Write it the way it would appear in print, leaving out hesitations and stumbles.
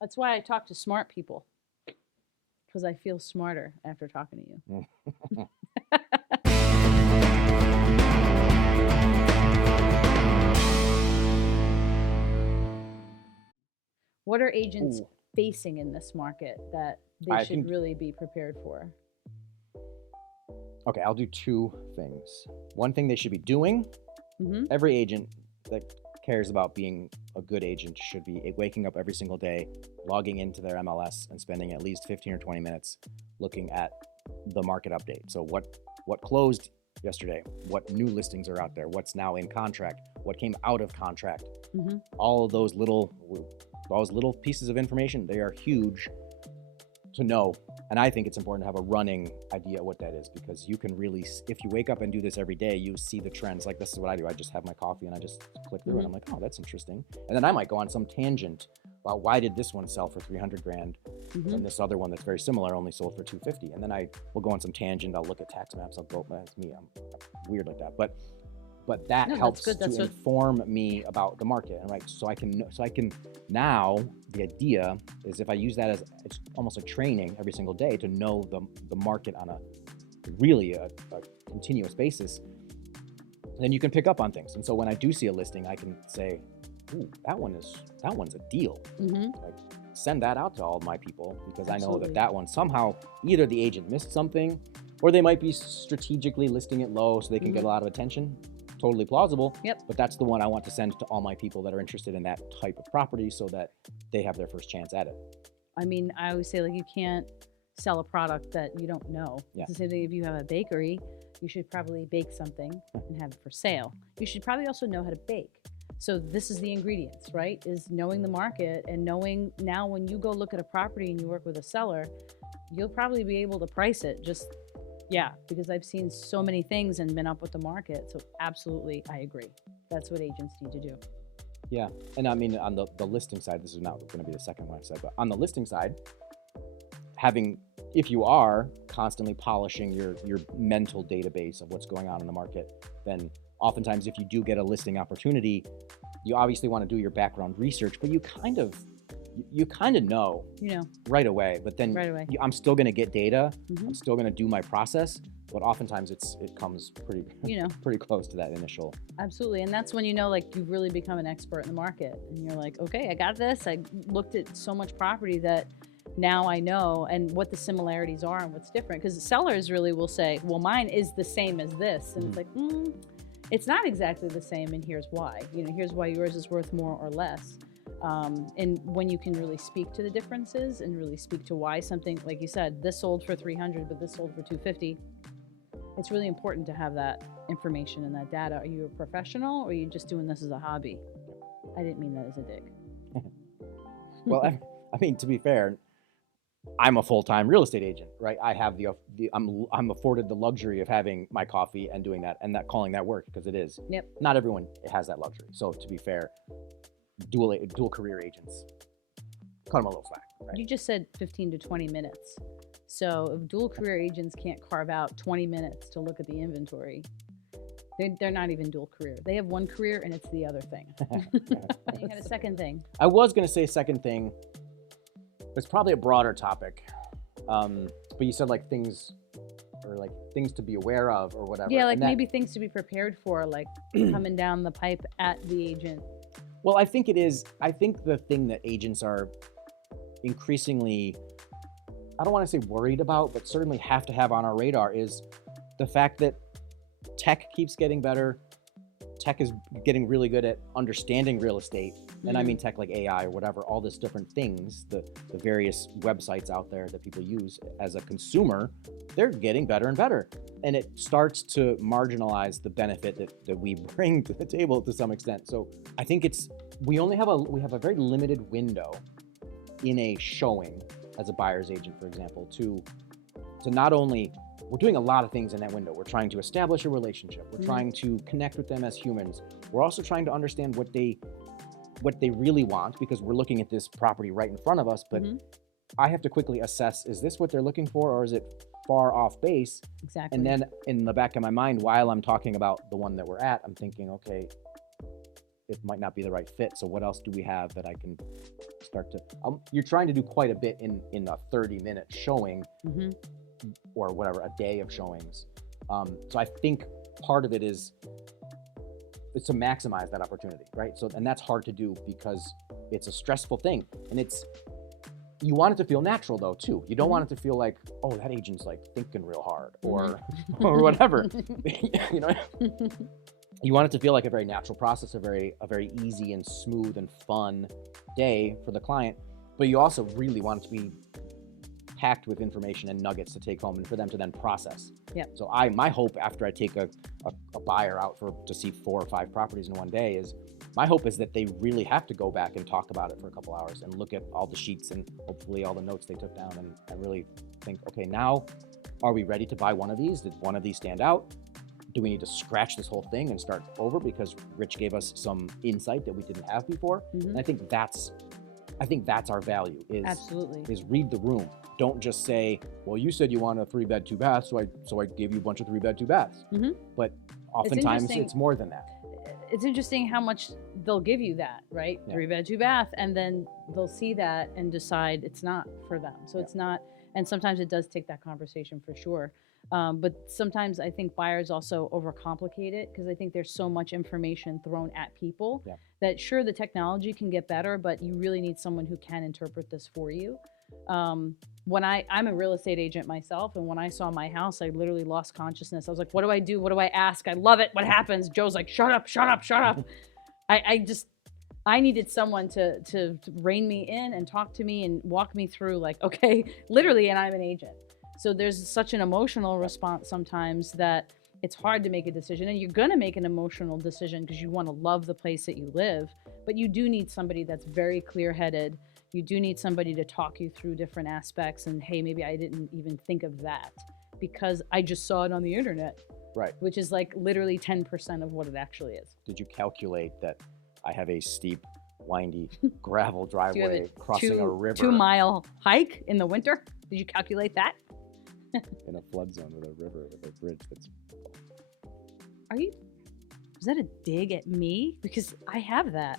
That's why I talk to smart people, because I feel smarter after talking to you. What are agents Ooh, facing in this market that they I should think, really be prepared for? okay, I'll do two things. One thing they should be doing, Mm-hmm. every agent that cares about being a good agent should be waking up every single day, logging into their MLS and spending at least 15 or 20 minutes looking at the market update. So what closed yesterday, what new listings are out there, what's now in contract, what came out of contract. Mm-hmm. All of those little pieces of information, they are huge to know. And I think it's important to have a running idea what that is, because you can really, if you wake up and do this every day, you see the trends. Like, this is what I do. I just have my coffee and I just click through, Mm-hmm. and I'm like, oh, that's interesting. And then I might go on some tangent about why did this one sell for 300 grand Mm-hmm. and this other one that's very similar only sold for 250. And then I will go on some tangent. I'll look at tax maps. I'll go, that's me. I'm weird like that. But that No, that's helps good. to That's what. inform me about the market, and right, so I can now, the idea is, if I use that as, it's almost like training every single day to know the market on a really a continuous basis, then you can pick up on things. And so when I do see a listing, I can say, ooh, that one's a deal. Mm-hmm. Like, send that out to all my people, because I know Absolutely. that one somehow, either the agent missed something, or they might be strategically listing it low so they can get a lot of attention. Totally plausible. Yep. But that's the one I want to send to all my people that are interested in that type of property, so that they have their first chance at it. I mean, I always say, like, you can't sell a product that you don't know. Yeah. It's the same thing if you have a bakery, you should probably bake something and have it for sale. You should probably also know how to bake. So this is the ingredients, right? Is knowing the market and knowing now when you go look at a property and you work with a seller, you'll probably be able to price it. Just, yeah, because I've seen so many things and been up with the market. So absolutely, I agree. That's what agents need to do. Yeah. And I mean, on the listing side, this is not going to be the second one I said, but on the listing side, if you are constantly polishing your mental database of what's going on in the market, then oftentimes if you do get a listing opportunity, you obviously want to do your background research, but you kind of know right away. But then Right away. I'm still going to get data. Mhm. I'm still going to do my process, but oftentimes it comes pretty pretty close to that initial. Absolutely. And that's when you know, like, you've really become an expert in the market. And you're like, okay, I got this. I looked at so much property that now I know and what the similarities are and what's different. Because sellers really will say, well, mine is the same as this. And it's like, it's not exactly the same. And here's why. Here's why yours is worth more or less. And when you can really speak to the differences and really speak to why something, like you said, this sold for 300, but this sold for 250. It's really important to have that information and that data. Are you a professional or are you just doing this as a hobby? I didn't mean that as a dig. Well, I mean, to be fair, I'm a full-time real estate agent, right? I have I'm afforded the luxury of having my coffee and doing that, and that calling that work, because it is. Yep. Not everyone has that luxury. So to be fair, dual career agents, cut them a little slack, right? You just said 15 to 20 minutes. So if dual career agents can't carve out 20 minutes to look at the inventory, they're not even dual career. They have one career and it's the other thing. And you had a second thing. I was going to say second thing. It's probably a broader topic, but you said like things to be aware of or whatever. Yeah, like maybe things to be prepared for, like coming down the pipe at the agent. Well, I think it is. I think the thing that agents are increasingly, I don't want to say worried about, but certainly have to have on our radar, is the fact that tech keeps getting better. Tech is getting really good at understanding real estate. And I mean tech like AI or whatever, all these different things, the various websites out there that people use as a consumer, they're getting better and better. And it starts to marginalize the benefit that we bring to the table to some extent. So I think we have a very limited window in a showing as a buyer's agent, for example, to not only, we're doing a lot of things in that window. We're trying to establish a relationship. We're trying to connect with them as humans. We're also trying to understand what they really want, because we're looking at this property right in front of us, but I have to quickly assess, is this what they're looking for, or is it far off base? Exactly. And then in the back of my mind, while I'm talking about the one that we're at, I'm thinking, okay, it might not be the right fit. So what else do we have that I can start to, you're trying to do quite a bit in a 30-minute showing Mm-hmm. or whatever, a day of showings. So I think part of it is to maximize that opportunity, right? So, and that's hard to do because it's a stressful thing, and you want it to feel natural though too. You don't want it to feel like, oh, that agent's like thinking real hard or or whatever. You know, you want it to feel like a very natural process, a very easy and smooth and fun day for the client, but you also really want it to be packed with information and nuggets to take home and for them to then process. Yeah. So my hope after I take a buyer out to see 4 or 5 properties in one day is, my hope is that they really have to go back and talk about it for a couple hours and look at all the sheets and hopefully all the notes they took down and really think, okay, now are we ready to buy one of these? Did one of these stand out? Do we need to scratch this whole thing and start over because Rich gave us some insight that we didn't have before? Mm-hmm. And I think that's our value Absolutely. is read the room. Don't just say, well, you said you want a 3-bed, 2-bath, so I gave you a bunch of 3-bed, 2-baths. Mm-hmm. But oftentimes it's more than that. It's interesting how much they'll give you that, right? Yeah. 3-bed, 2-bath, and then they'll see that and decide it's not for them. So it's not, and sometimes it does take that conversation for sure. But sometimes I think buyers also overcomplicate it because I think there's so much information thrown at people that sure, the technology can get better, but you really need someone who can interpret this for you. When I'm a real estate agent myself, and when I saw my house, I literally lost consciousness. I was like, what do I do? What do I ask? I love it. What happens? Joe's like, shut up, shut up, shut up. I needed someone to rein me in and talk to me and walk me through like, okay, literally, and I'm an agent. So there's such an emotional response sometimes that it's hard to make a decision, and you're going to make an emotional decision because you want to love the place that you live, but you do need somebody that's very clear-headed. You do need somebody to talk you through different aspects and, hey, maybe I didn't even think of that because I just saw it on the internet. Right. Which is like literally 10% of what it actually is. Did you calculate that I have a steep, windy gravel driveway crossing a river 2-mile hike in the winter? Did you calculate that? in a flood zone with a river with a bridge that's... Is that a dig at me? Because I have that.